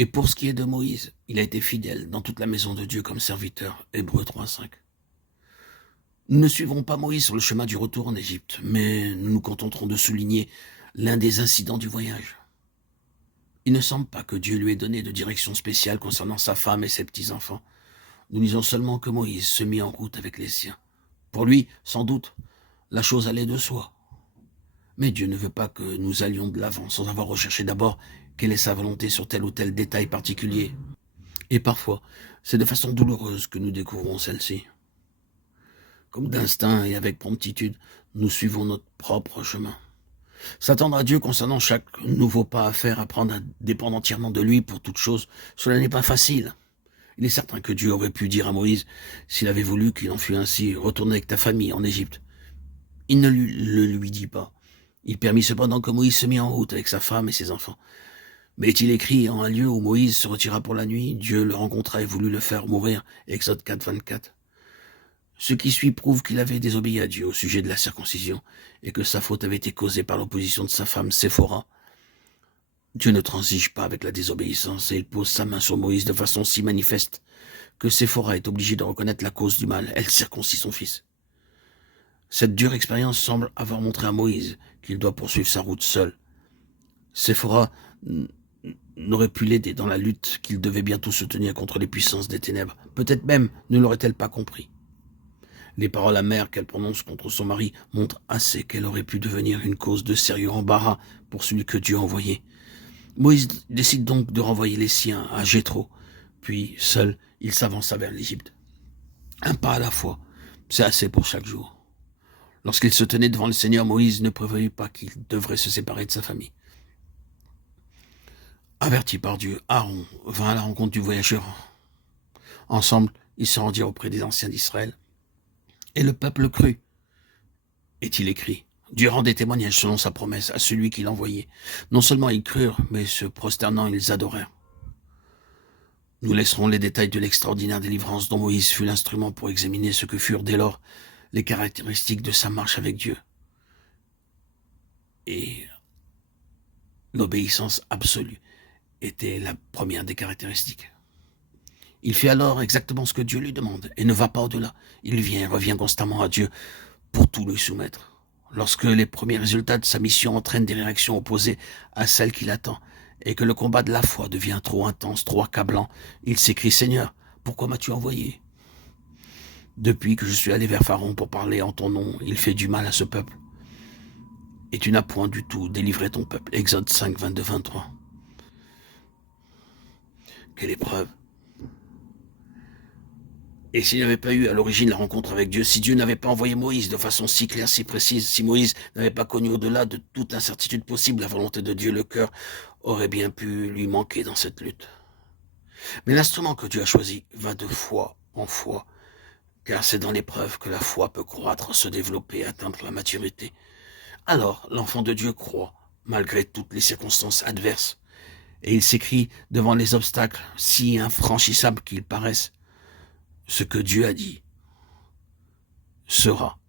Et pour ce qui est de Moïse, il a été fidèle dans toute la maison de Dieu comme serviteur. Hébreux 3:5. Nous ne suivrons pas Moïse sur le chemin du retour en Égypte, mais nous nous contenterons de souligner l'un des incidents du voyage. Il ne semble pas que Dieu lui ait donné de direction spéciale concernant sa femme et ses petits-enfants. Nous lisons seulement que Moïse se mit en route avec les siens. Pour lui, sans doute, la chose allait de soi. Mais Dieu ne veut pas que nous allions de l'avant sans avoir recherché d'abord quelle est sa volonté sur tel ou tel détail particulier. Et parfois, c'est de façon douloureuse que nous découvrons celle-ci. Comme d'instinct et avec promptitude, nous suivons notre propre chemin. S'attendre à Dieu concernant chaque nouveau pas à faire, apprendre à dépendre entièrement de lui pour toute chose, cela n'est pas facile. Il est certain que Dieu aurait pu dire à Moïse, s'il avait voulu qu'il en fût ainsi, retourner avec ta famille en Égypte. Il ne le lui dit pas. Il permit cependant que Moïse se mit en route avec sa femme et ses enfants. Mais est-il écrit en un lieu où Moïse se retira pour la nuit, Dieu le rencontra et voulut le faire mourir, Exode 4:24. Ce qui suit prouve qu'il avait désobéi à Dieu au sujet de la circoncision et que sa faute avait été causée par l'opposition de sa femme Séphora. Dieu ne transige pas avec la désobéissance et il pose sa main sur Moïse de façon si manifeste que Séphora est obligée de reconnaître la cause du mal. Elle circoncit son fils. Cette dure expérience semble avoir montré à Moïse qu'il doit poursuivre sa route seul. Séphora n'aurait pu l'aider dans la lutte qu'il devait bientôt se tenir contre les puissances des ténèbres. Peut-être même ne l'aurait-elle pas compris. Les paroles amères qu'elle prononce contre son mari montrent assez qu'elle aurait pu devenir une cause de sérieux embarras pour celui que Dieu a envoyé. Moïse décide donc de renvoyer les siens à Jéthro, puis seul, il s'avança vers l'Égypte. Un pas à la fois, c'est assez pour chaque jour. Lorsqu'il se tenait devant le Seigneur, Moïse ne prévoyait pas qu'il devrait se séparer de sa famille. Averti par Dieu, Aaron vint à la rencontre du voyageur. Ensemble, ils se rendirent auprès des anciens d'Israël. Et le peuple crut. Est-il écrit? Dieu rendait témoignage selon sa promesse à celui qui l'envoyait. Non seulement ils crurent, mais se prosternant, ils adorèrent. Nous laisserons les détails de l'extraordinaire délivrance dont Moïse fut l'instrument pour examiner ce que furent dès lors les caractéristiques de sa marche avec Dieu. Et l'obéissance absolue était la première des caractéristiques. Il fait alors exactement ce que Dieu lui demande et ne va pas au-delà. Il vient et revient constamment à Dieu pour tout lui soumettre. Lorsque les premiers résultats de sa mission entraînent des réactions opposées à celles qu'il attend et que le combat de la foi devient trop intense, trop accablant, il s'écrie « Seigneur, pourquoi m'as-tu envoyé ?» Depuis que je suis allé vers Pharaon pour parler en ton nom, il fait du mal à ce peuple. Et tu n'as point du tout délivré ton peuple. Exode 5, 22, 23. Quelle épreuve! Et s'il n'y avait pas eu à l'origine la rencontre avec Dieu, si Dieu n'avait pas envoyé Moïse de façon si claire, si précise, si Moïse n'avait pas connu au-delà de toute incertitude possible la volonté de Dieu, le cœur aurait bien pu lui manquer dans cette lutte. Mais l'instrument que Dieu a choisi va de foi en foi, car c'est dans l'épreuve que la foi peut croître, se développer, atteindre la maturité. Alors l'enfant de Dieu croit, malgré toutes les circonstances adverses, et il s'écrie devant les obstacles si infranchissables qu'ils paraissent. Ce que Dieu a dit sera.